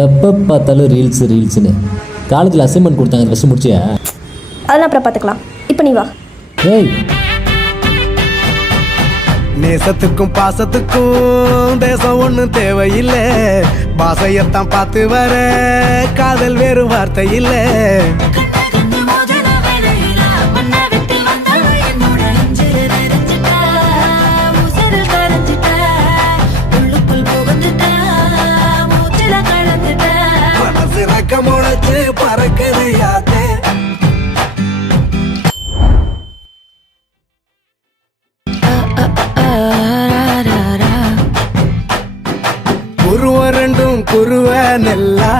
எப்போ பார்த்தாலும் ரீல்ஸ்னு. காலேஜில் அசைன்மெண்ட் கொடுத்தாங்க, ஃபஸ்ட்டு முடிச்சியா? அதெல்லாம் அப்புறம் பார்த்துக்கலாம். இப்போ நீ வா. ஏய், நேசத்துக்கும் பாசத்துக்கும் தேசம் ஒன்றும் தேவையில்லை. பாசையத்தான் பார்த்து வர காதல் வேறு வார்த்தை இல்லை. முளைச்சு பறக்குது யாத்தே. குருவ ரெண்டும் குருவ நெல்லா